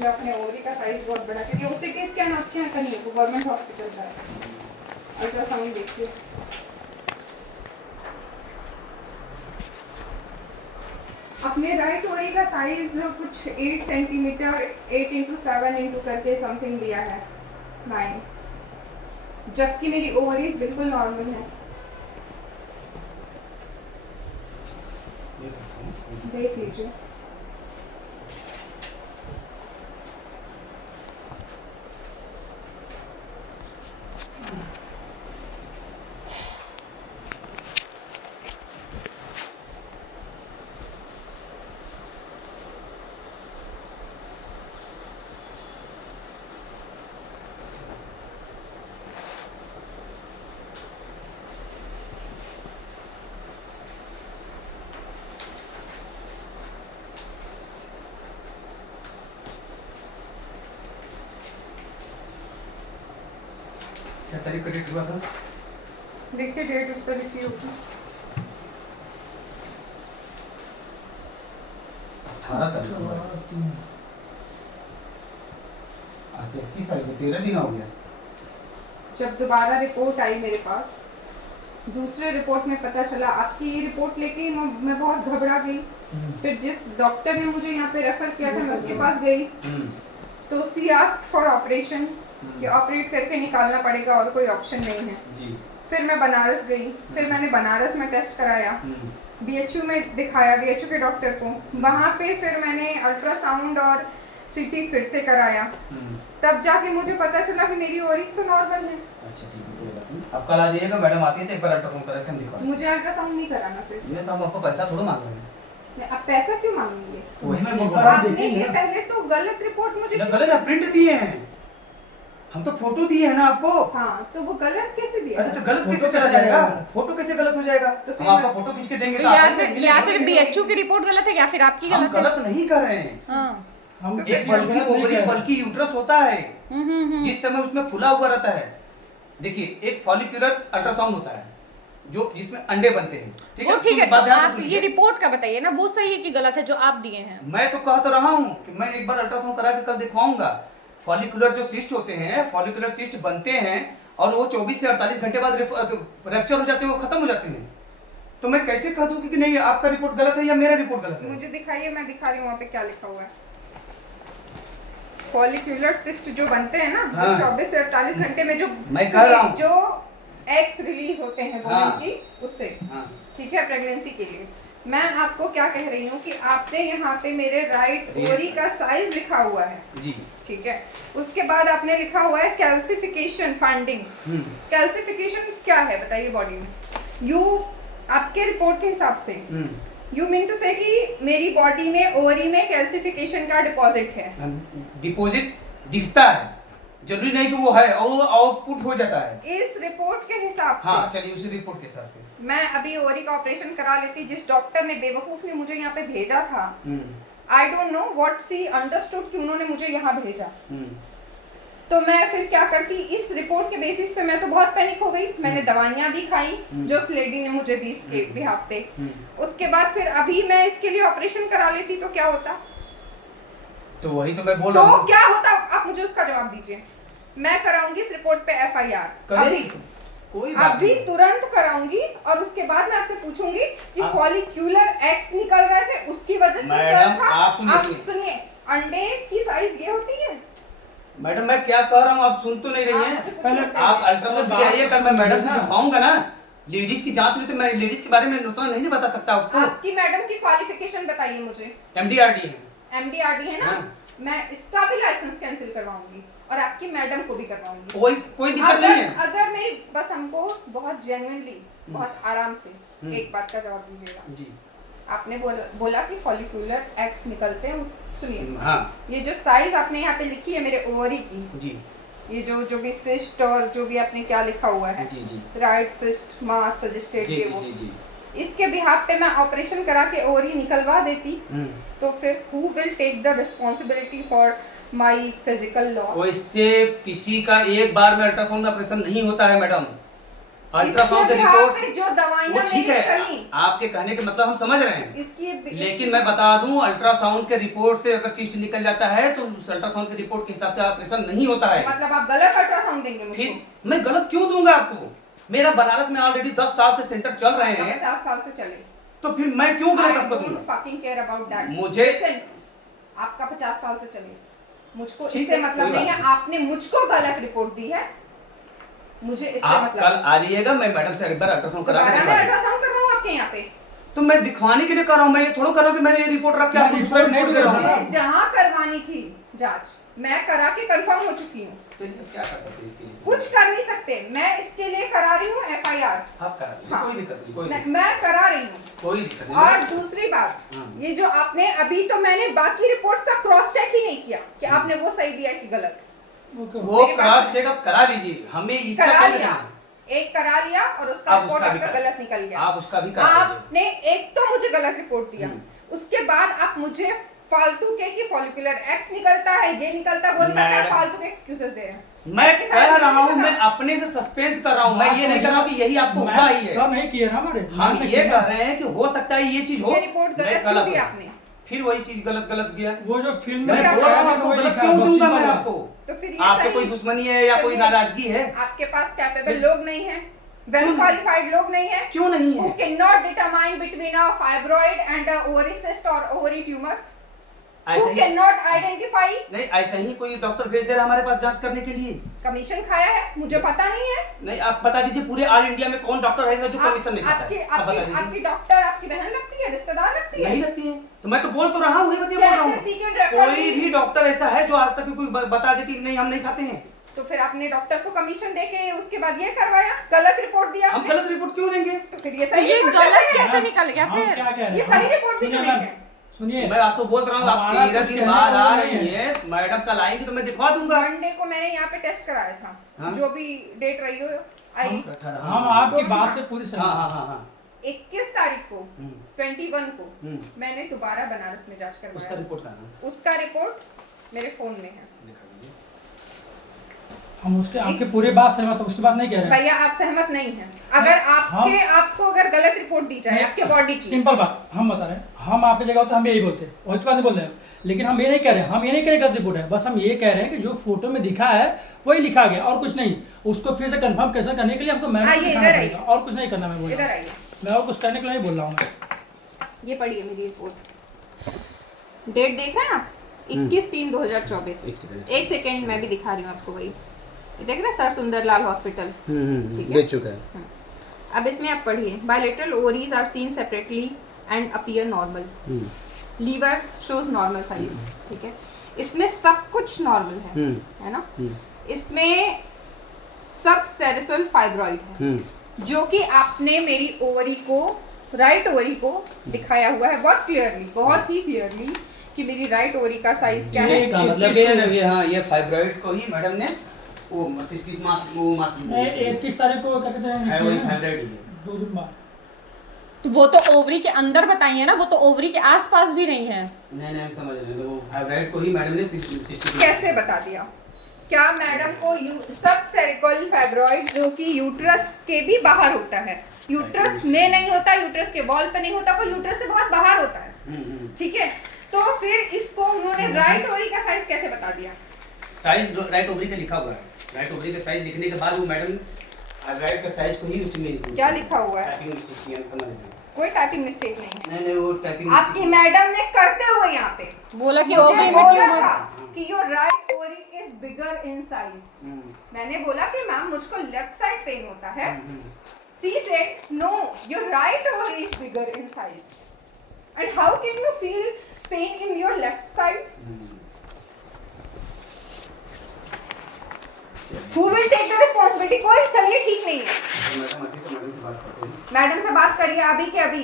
जो अपने ओवरी का साइज बहुत बड़ा, क्योंकि उसी के स्कैन आपके यहाँ का नहीं है, वो गवर्नमेंट हॉस्पिटल का है। अल्ट्रासाउंड देखिए, अपने राइट ओवरी का साइज कुछ 8 सेंटीमीटर 8x7 करके समथिंग दिया है 9, जबकि मेरी ओवरीज बिल्कुल नॉर्मल है। देख लीजिए। क्या तारीख का डेट हुआ था? देखिए डेट उस पर लिखी होगी। 18 तारीख हुआ है। आज तो 31 तारीख है, 13 दिन हो गया। जब दोबारा रिपोर्ट आई मेरे पास, दूसरे रिपोर्ट में पता चला, आपकी ये रिपोर्ट लेके ही मैं बहुत घबरा गई। फिर जिस डॉक्टर ने मुझे यहाँ पे रेफर किया था, मैं उसके पास गई तो सी आस्क्ड फॉर ऑपरेशन, कि ऑपरेट करके निकालना पड़ेगा और कोई ऑप्शन नहीं है जी। फिर मैं बनारस गई, फिर मैंने बनारस में टेस्ट कराया, बीएचयू में दिखाया बीएचयू के डॉक्टर को, वहाँ पे फिर मैंने अल्ट्रासाउंड और सीटी फिर से कराया, तब जाके मुझे पता चला कि मेरी ओवरीज तो नॉर्मल है। अच्छा ठीक है, कोई बात नहीं। आप कल आ जाइएगा, मैडम आती है तो एक बार अल्ट्रासाउंड करा के हम दिखवा मुझे अल्ट्रासाउंड नहीं कराना फिर से। देंगे। तो हम आपको पैसा थोड़ा मांग रहे हैं। अब पैसा क्यों मांगेंगे? वही मैं बोल पर रहा आप आपने देखिए ये ना। पहले तो गलत रिपोर्ट मुझे हूँ। गलत है, प्रिंट दिए हैं हम, तो फोटो दिए हैं ना आपको। हाँ, तो वो गलत कैसे दिया? अरे तो गलत फोटो कैसे कैसे चला जाएगा? जाएगा? फोटो कैसे गलत हो जाएगा? तो फिर हम आपका मैं- फोटो खींच के देंगे तो या आप फिर बोलेंगे, या फिर बोलेंगे, बीएचयू की रिपोर्ट गलत है या फिर आपकी हम गलत है। गलत नहीं कर रहे हैं। हाँ। हम तो एक फिर बल्कि गलत नहीं ओवरी कह रहे। बल्कि यूट्रस होता है, जिस समय उसमें फुला हुआ रहता है। देखिए, एक फॉलिक्यूलर अल्ट्रासाउंड होता है जो जिसमें अंडे बनते हैं। वो ठीक है, तो बात तो ध्यान से आप सुनिए। ये रिपोर्ट का बताइए ना, वो सही है कि गलत है जो आप दिए हैं। मैं तो कह तो रहा हूँ कि मैं एक बार अल्ट्रासाउंड करा के कल दिखवाऊंगा। फॉलिकुलर जो सिस्ट होते हैं, फॉलिकुलर सिस्ट बनते हैं और वो 24 से 48 घंटे बाद रैप्चर हो जाते हैं, वो खत्म हो जाते हैं। तो मैं कैसे कह दूं कि नहीं आपका रिपोर्ट गलत है या मेरा रिपोर्ट गलत है? मुझे दिखाइए, मैं दिखा रही हूँ वहाँ पे क्या लिखा हुआ है। फॉलिक्यूलर सिस्ट जो बनते हैं ना, हाँ। 24 से 48 घंटे में जो मैं कह रहा हूँ। जो एग्स रिलीज होते हैं हाँ। वुमन की, उससे हाँ। ठीक है, प्रेगनेंसी के लिए। मैं आपको क्या कह रही हूँ कि आपने यहाँ पे मेरे राइट ओवरी का साइज लिखा हुआ है, जी। ठीक है, उसके बाद आपने लिखा हुआ है कैल्सिफिकेशन फाइंडिंग्स। कैल्सिफिकेशन क्या है बताइए बॉडी में? यू आपके रिपोर्ट के हिसाब से यू मीन टू से कि मेरी बॉडी में ओवरी में कैल्सिफिकेशन का डिपॉजिट है। डिपॉजिट दिखता है, जरूरी नहीं कि वो है, और आउटपुट हो जाता है। इस रिपोर्ट के हिसाब से हाँ, चलिए उसी रिपोर्ट के हिसाब से मैं अभी ओवरी का ऑपरेशन करा लेती। जिस डॉक्टर ने बेवकूफ ने मुझे यहाँ पे भेजा था, I don't know what she understood कि उन्होंने मुझे यहाँ भेजा, तो मैं फिर क्या करती? इस रिपोर्ट के बेसिस पे मैं तो बहुत पैनिक हो गई। मैंने दवाइयाँ भी खाई जो उस लेडी ने मुझे दी इसके बिहाफ पे। उसके बाद फिर अभी मैं इसके लिए ऑपरेशन करा लेती तो क्या होता? तो वही तो मैं बोल रहा तो हूँ। क्या होता? आप मुझे उसका जवाब दीजिए। मैं कराऊंगी इस रिपोर्ट पे एफआईआर अभी, कोई बात अभी नहीं। तुरंत कराऊंगी, और उसके बाद मैं आपसे पूछूंगी कि आप- फॉलिक्यूलर एक्स निकल रहे थे, उसकी वजह से मैडम, सर था। आप सुनिए, आप सुनिए। सुनिए, अंडे की साइज ये होती है। मैडम मैं क्या कह रहा हूँ, आप सुन तो नहीं रही आप हैं? मुझे कुछ पहले बताइए। आप अल्ट्रासाउंड के आइए, कल मैं मैडम से दिखवाऊंगा ना। लेडीज की जांच हुई तो मैं लेडीज के बारे में उतना नहीं बता सकता आपको। आपकी मैडम की क्वालिफिकेशन बताइए मुझे। एमडीआरडी है। एमडीआरडी है ना? हाँ। मैं इसका भी लाइसेंस कैंसिल करवाऊंगी और आपकी मैडम को भी करवाऊंगी। कोई दिक्कत नहीं है। अगर मेरी बस हमको बहुत जेन्युइनली, बहुत आराम से एक बात का जवाब दीजिएगा। जी। आपने बोला कि फॉलिक्यूलर एक्स निकलते हैं, सुनिए, हाँ ये जो साइज आपने यहाँ पे लिखी है मेरे ओवरी की, जी ये जो भी सिस्ट और जो भी आपने क्या लिखा हुआ है, जी जी राइट सिस्ट मास सजेस्टेड, जी ये जी वो, जी जी। इसके बिहाफ पे मैं ऑपरेशन करा के ओवरी निकलवा देती, तो फिर who will take the responsibility for my physical loss? इससे किसी का एक बार में अल्ट्रासाउंड ऑपरेशन नहीं होता है मैडम। अल्ट्रासाउंड के इसके बिहार रिपोर्ट पे जो दवाइयां वो ठीक मेरी है, चली, आपके कहने का मतलब हम समझ रहे हैं, इसकी लेकिन मैं बता दूं अल्ट्रासाउंड के रिपोर्ट से अगर सिस्ट निकल जाता है तो उस अल्ट्रासाउंड के रिपोर्ट के हिसाब से ऑपरेशन नहीं होता है। मतलब आप गलत अल्ट्रासाउंड देंगे मुझको? फिर मैं गलत क्यों दूंगा आपको? मेरा बनारस में ऑलरेडी 10 साल से सेंटर चल रहे हैं, 50 साल से चले, तो फिर मैं क्यों गलत I आपको don't दूंगा? fucking care about that. मुझे- Listen, आपका 50 साल से चले, मुझको ठीक इससे है, मतलब कोई नहीं बात है। आपने मुझको गलत रिपोर्ट दी है, मुझे इससे आप मतलब कल आ जाइएगा, मैं मैडम से एक बार अल्ट्रासाउंड करा के दोबारा मैं दिखवा दूंगा। अल्ट्रासाउंड करवाऊं आपके यहाँ पे? तो मैं दिखवाने के लिए कर रहा हूँ, मैं ये थोड़ा कर रहा हूँ कि मैं ये रिपोर्ट रख के आपको मैं दूसरा रिपोर्ट नहीं रिपोर्ट दे रहा हूँ। दूंगा। मुझे जहाँ करवानी थी जांच, मैं करा के कंफर्म हो चुकी हूँ, तो ये क्या कर सकते हैं इसके लिए? कुछ कर नहीं सकते। मैं इसके लिए करा रही हूँ FIR, आप करा लीजिए, हाँ। कोई दिक्कत नहीं, कोई नहीं, दिक्कत मैं करा रही हूँ। नहीं, कोई दिक्कत और नहीं। दूसरी बात, हाँ। ये जो आपने अभी, तो मैंने बाकी रिपोर्ट्स का क्रॉस चेक ही नहीं किया कि आपने वो सही दिया है कि गलत। वो मेरी बात क्रॉस सुनिए। चेकअप करा लीजिए, हमें इसका करा कोई लिया, नहीं। एक करा लिया और उसका आप रिपोर्ट उसका भी आपका करा- गलत निकल गया। आप उसका भी करा लीजिए। आपने एक तो मुझे गलत रिपोर्ट दिया, उसके बाद आप मुझे फालतू के कि फॉलिकुलर एक्स निकलता है, ये निकलता है, वो निकलता है, मैडम- फालतू के एक्सक्यूजेस दे रहे हैं। मैं आपके साथ कह रहा नहीं हूँ, मैं करा। अपने से सस्पेंस कर रहा हूँ, मैं ये नहीं कर रहा हूँ कि यही आपको हुआ ही है। सब नहीं किए ना हमारे, हम मैंने ये किया। कह रहे हैं कि हो सकता है ये चीज हो, ये रिपोर्ट मैं गलत कल क्यों दी आपको- आपने? फिर वही चीज गलत गलत गया। वो जो फिल्म मैं क्या बोल रहा हूँ करा? आपको वही गलत लिखा क्यों है, बस दूंगा सिंपल मैं बात। आपको? तो फिर ये आपसे सही- कोई दुश्मनी है या तो कोई ये- नाराजगी है? आपके पास कैपेबल लोग नहीं है, वेल क्वालिफाइड लोग नहीं है, क्यों नहीं who है? cannot determine between a fibroid and a ovary cyst or ovary tumor, who ऐसे ही cannot identify। नहीं, ऐसा ही कोई डॉक्टर भेज दे रहा है हमारे पास जांच करने के लिए। कमीशन खाया है, मुझे पता नहीं है। नहीं, आप बता दीजिए पूरे ऑल इंडिया में कौन डॉक्टर है जो कमीशन नहीं खाता आपकी है? आप बता आपकी दीजिए। आपकी डॉक्टर आपकी बहन लगती है, रिश्तेदार लगती है? नहीं लगती है, तो मैं तो बोल तो रहा हूँ, वही बतिया बोल रहा कैसे secret record हूँ। कोई भी डॉक्टर ऐसा है जो आज तक कोई बता दे कि नहीं हम नहीं खाते हैं? तो फिर आपने डॉक्टर को कमीशन देके उसके बाद ये करवाया, गलत रिपोर्ट दिया हम आपने? गलत रिपोर्ट क्यों देंगे? तो फिर ये तो सही ये रिपोर्ट गलत कैसे है? कैसे निकल गया हम फिर? क्या कह रहे हैं? ये सही रिपोर्ट भी सुनिए तो मैम, नहीं है। सुनिए, मैं आपको बोल रहा हूँ, आप हमारा 13 कुछ दिन कहने बाद का आ वो रही नहीं है, मैडम कल आएंगी तो मैं दिखवा दूंगा। मंडे को मैंने यहाँ पे टेस्ट कराया था, हाँ? जो भी डेट रही हो आई। हम आपकी बात से पूरी हाँ सहमत हाँ हाँ 21 तारीख को, हम्म। 21 को हम्म। मैंने दोबारा बनारस में जांच उसका करवाया। रिपोर्ट कहाँ है? उसका रिपोर्ट मेरे फोन में है। दिखा दीजिए। हम उसके आपके पूरी बात सहमत, उसकी बात नहीं कह रहे हैं। भैया आप सहमत नहीं हैं? अगर आपको अगर गलत रिपोर्ट दी जाए आपके बॉडी की, सिंपल बात हम बता रहे हैं, हम आपकी जगह होते हम यही बोलते हैं, वही बात नहीं बोल रहे हैं। लेकिन हम ये नहीं कह रहे हैं, हम ये नहीं कह रहे गलत रिपोर्ट है, बस हम ये कह रहे हैं कि जो फोटो में दिखा है वही लिखा गया और कुछ नहीं। उसको फिर से कंफर्म कैसे करने के लिए हमको मैम को आइए, दिखाना इधर पड़ेगा और कुछ नहीं करना। मैं बोल इधर रहा हूँ, आइए, मैं और कुछ करने के लिए नहीं बोल रहा हूँ। मैं ये पढ़िए मेरी रिपोर्ट। डेट देख रहे हैं आप? 21/3/2024। एक सेकंड। एक सेकंड, मैं भी दिखा रही हूँ आपको वही। ये देख रहे हैं, सर सुंदरलाल हॉस्पिटल। ठीक है। देख चुका है। अब इसमें आप पढ़िए, bilateral ovaries are seen separately and appear normal, liver shows normal size. ठीक है, इसमें सब कुछ नॉर्मल है ना? इसमें सब सेरेसल फाइब्रॉइड है, जो कि आपने मेरी ओवरी को, राइट ओवरी को दिखाया हुआ है बहुत क्लियरली, बहुत ही क्लियरली कि मेरी राइट ओवरी का साइज क्या है। इसका मतलब ये है ना, ये हाँ, ये फाइब्रॉइड को ही मैडम ने वो सिस्टिक मास वो मास मैं 21 तारीख को क्या कहते है, वही हैं, फाइब्रॉइड ही है। 2 दिन बाद। तो वो तो ओवरी के अंदर बताइए ना, वो तो ओवरी के आसपास भी नहीं है। नहीं नहीं, हम समझ रहे हैं, तो वो फाइब्रॉइड को ही मैडम ने सिस्टिक कैसे बता दिया? क्या मैडम को सब सेरिकल फाइब्रॉइड जो कि यूट्रस के भी बाहर होता है, यूट्रस में नहीं होता, यूट्रस के वॉल पे नहीं होता, वो यूट्रस से बहुत बाहर होता है। ठीक है, तो फिर इसको उन्होंने राइट ओवरी का साइज कैसे बता दिया? साइज राइट ओवरी का लिखा हुआ है। राइट ओवरी का साइज लिखने के बाद वो मैडम राइट का साइज को ही उसी में क्या लिखा हुआ है? टाइपिंग मिस्टेक किया, समझ रहे हैं? कोई टाइपिंग मिस्टेक नहीं है। नहीं नहीं, वो टाइपिंग आपकी मैडम ने करते हुए यहाँ पे बोला कि मुझे ओवरी में बोला ट्यूमर। था कि your right ovary is bigger in size. मैंने बोला कि मैम मुझको लेफ्ट साइड पेन होता है। She said, no, your right ovary is bigger in size. And how can you feel pain in your left side? Who will take the responsibility? कोई चलिए ठीक नहीं है। मैडम अभी तो मैडम से बात करते हैं। मैडम से बात करिए अभी के अभी।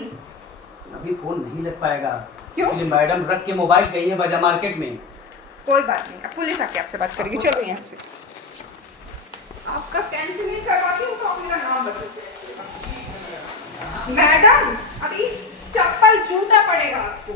अभी फोन नहीं लग पाएगा। क्यों? इसलिए मैडम रख के मोबाइल गई है बाजार मार्केट में। कोई बात नहीं, अब पुलिस आके आपसे बात करेगी। चलो यहाँ से। आपका कैंसिल नहीं करवाती हूँ तो आप मेरा नाम बताइए। मैडम अभी चप्पल जूता पड़ेगा आपको।